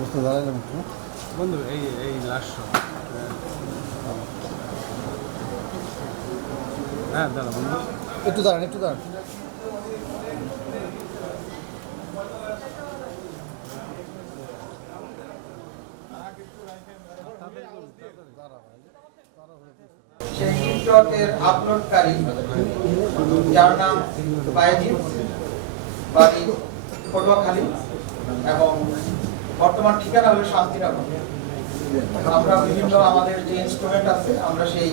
বুঝতে দাঁড়াইলাম একটু। বন্ধু এই এই লাস্ট হ্যাঁ দাঁড়া বন্ধু। একটু দাঁড়ান একটু দাঁড়ান। টিকটকের আপলোডকারী যার নাম বায়েজিৎ বাড়ি পটুয়াখালী এবং বর্তমান ঠিকানা হলো শান্তিনগর। আমরা বিভিন্ন আমাদের যে ইনস্ট্রুমেন্ট আছে, আমরা সেই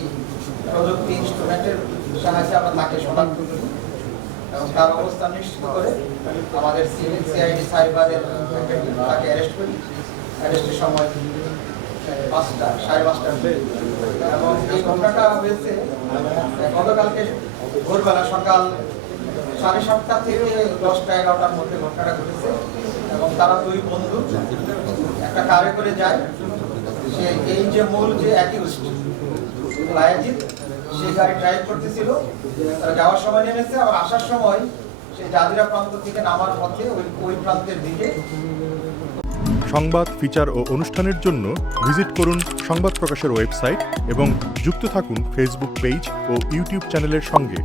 প্রযুক্তি ইনস্ট্রুমেন্টের সাহায্যে আমরা তাকে শনাক্ত করি। এবং তার অবস্থান নিশ্চিত করে আমাদের সিআইডি সাইবারের তাকে অ্যারেস্ট করি। অ্যারেস্টের সময় পাঁচটা, সাড়ে পাঁচটা এবং এই ঘটনাটা হয়েছে, গতকালকে ভোরবেলা সকাল সাড়ে সাতটা থেকে দশটা, এগারোটার মধ্যে ঘটনাটা ঘটেছে এবং তারা দুই বন্ধু একটা কারে করে যায়। সে এই যে মূল যে অ্যাকিউজড লায়াজিৎ সেই গাড়ি ড্রাইভ করতেছিল। তারা যাওয়ার সময় নেমেছে, আবার আসার সময় সে জাজিরা প্রান্ত থেকে নামার পথে ওই ওই প্রান্তের দিকে। সংবাদ, ফিচার ও অনুষ্ঠানের জন্য ভিজিট করুন সংবাদ প্রকাশের ওয়েবসাইট এবং যুক্ত থাকুন ফেসবুক পেজ ও ইউটিউব চ্যানেলের সঙ্গে।